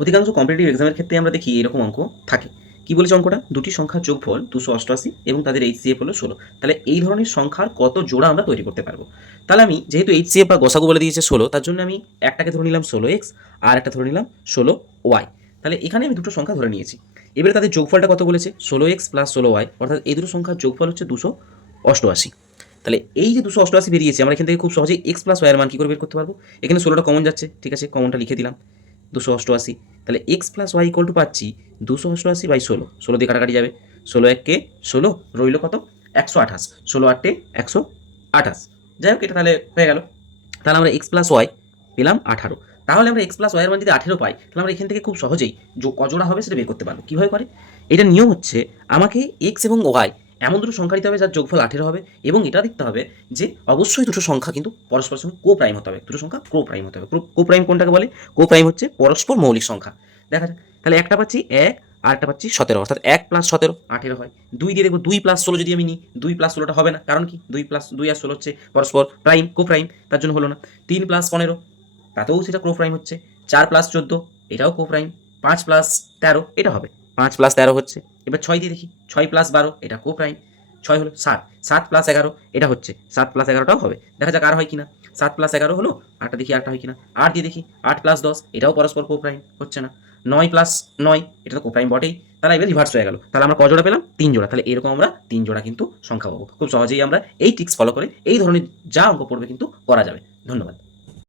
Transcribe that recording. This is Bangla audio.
অধিকাংশ কম্পিটিটিভ এক্সামের ক্ষেত্রে আমরা দেখি এরকম অঙ্ক থাকে। কি বলেছে অঙ্কটা? দুটি সংখ্যার যোগফল 288 এবং তাদের এইচসিএফ হলো 16। তাহলে এই ধরনের সংখ্যার কত জোড়া আমরা তৈরি করতে পারবো? তাহলে আমি যেহেতু এইচসিএফ বা গসাগু বলে দিয়েছে 16, তার জন্য আমি একটাকে ধরে নিলাম 16x আর একটা ধরে নিলাম 16y। তাহলে এখানে আমি দুটো সংখ্যা ধরে নিয়েছি। এবারে তাদের যোগফলটা কত বলেছে? 16x প্লাস 16y, অর্থাৎ এই দুটো সংখ্যার যোগফল হচ্ছে 288। তাহলে এই যে 288 বেরিয়েছে, আমরা এখান থেকে খুব সহজেই এক্স প্লাস ওয়াইয়ের মান কী করে বের করতে পারবো? এখানে 16টা কমন যাচ্ছে, ঠিক আছে, কমনটা লিখে দিলাম 288। তাহলে x plus y equal to পাচ্ছি 288/16। 16 দিয়ে কাটাকাটি যাবে, 16 1 16, রইল কত? 128। 16 8 128। যাই হোক, এটা তাহলে হয়ে গেল। তাহলে আমরা এক্স প্লাস ওয়াই পেলাম 18। তাহলে আমরা এক্স প্লাস ওয়াইয়ের মান যদি 18 পাই, তাহলে আমরা এখান থেকে খুব সহজেই কজোড়া হবে সেটা বের করতে পারবো। কীভাবে করে? এটার নিয়ম হচ্ছে, আমাকে এক্স এবং ওয়াই এমন দুটো সংখ্যা দিতে হবে যার যোগফল 18 হবে, এবং এটা দেখতে হবে যে অবশ্যই দুটো সংখ্যা কিন্তু পরস্পরের সঙ্গে কো প্রাইম হতে হবে। দুটো সংখ্যা কো প্রাইম হতে হবে। কো প্রাইম কোনটাকে বলে? কো প্রাইম হচ্ছে পরস্পর মৌলিক সংখ্যা। দেখা যাক, তাহলে একটা পাচ্ছি 1 আর একটা পাচ্ছি 17, অর্থাৎ 1 প্লাস 17 18 হয়। 2 দিয়ে দেখবো 2 প্লাস 16 যদি আমি নিই, 2 প্লাস 16টা হবে না, কারণ কি? 2 আর 16 হচ্ছে পরস্পর প্রাইম, কো প্রাইম, তার জন্য হলো না। 3 প্লাস 15, তাতেও সেটা কো প্রাইম হচ্ছে। 4 প্লাস 14, এটাও কো প্রাইম। 5 প্লাস 13, এটা হবে। 5 প্লাস 13 হচ্ছে। এবার 6 দিয়ে দেখি, 6 প্লাস 12, এটা কো প্রাইম। 6 হলো 7, 7 প্লাস 11, এটা হচ্ছে। 7 প্লাস 11টাও হবে। দেখা যাক আর হয় কিনা। 7 প্লাস 11 হলো, আটটা দেখি আটটা হয় কিনা। 8 দিয়ে দেখি, 8 প্লাস 10, এটাও পরস্পর কো প্রাইম, হচ্ছে না। 9 প্লাস 9, এটা তো কো প্রাইম বটেই। তাহলে এবার রিভার্স হয়ে গেল। তাহলে আমরা ক জোড়া পেলাম? 3 জোড়া। তাহলে এরকম আমরা 3 জোড়া কিন্তু সংখ্যা পাবো। খুব সহজেই আমরা এই ট্রিক্স ফলো করে এই ধরনের যা অঙ্ক পড়বে কিন্তু করা যাবে। ধন্যবাদ।